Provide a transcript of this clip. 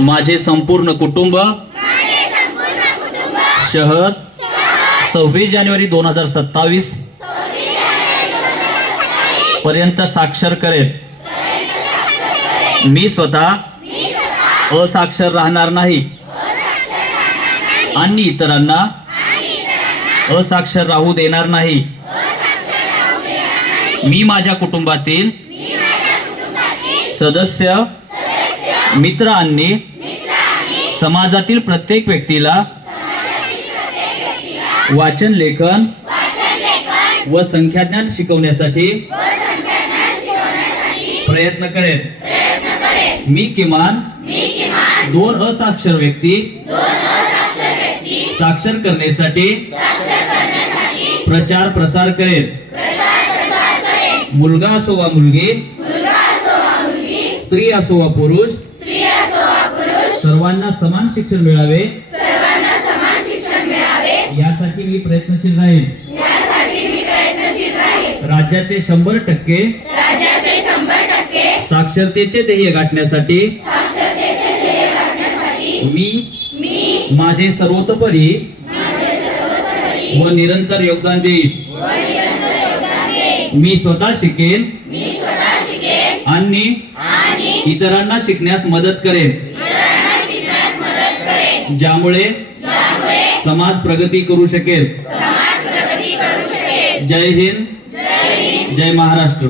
माझे संपूर्ण कुटुंब शहर 26 जानेवारी 2027 पर्यंत साक्षर करेल। मी स्वतः असाक्षर राहणार नाही आणि इतरांना असाक्षर राहू देणार नाही। मी माझ्या कुटुंबातील सदस्य, मित्र आणि समाजातील प्रत्येक व्यक्तीला वाचन, लेखन व संख्याज्ञान शिकवण्यासाठी प्रयत्न करेन। मी किमान 2 असाक्षर व्यक्ती साक्षर करण्यासाठी प्रचार प्रसार करेन। मुलगा असो वा मुलगी, स्त्री असो वा पुरुष, सर्वांना समान शिक्षण मिळावे यासाठी मी प्रयत्नशील राहील। राज्याचे 100% साक्षरतेचे ध्येय गाठण्यासाठी मी माझे सर्वतोपरी व निरंतर योगदान देईन। मी स्वतः शिकेन आणि इतरांना शिकण्यास मदत करेन, ज्यामुळे समाज प्रगती करू शकेल। जय हिंद, जय महाराष्ट्र।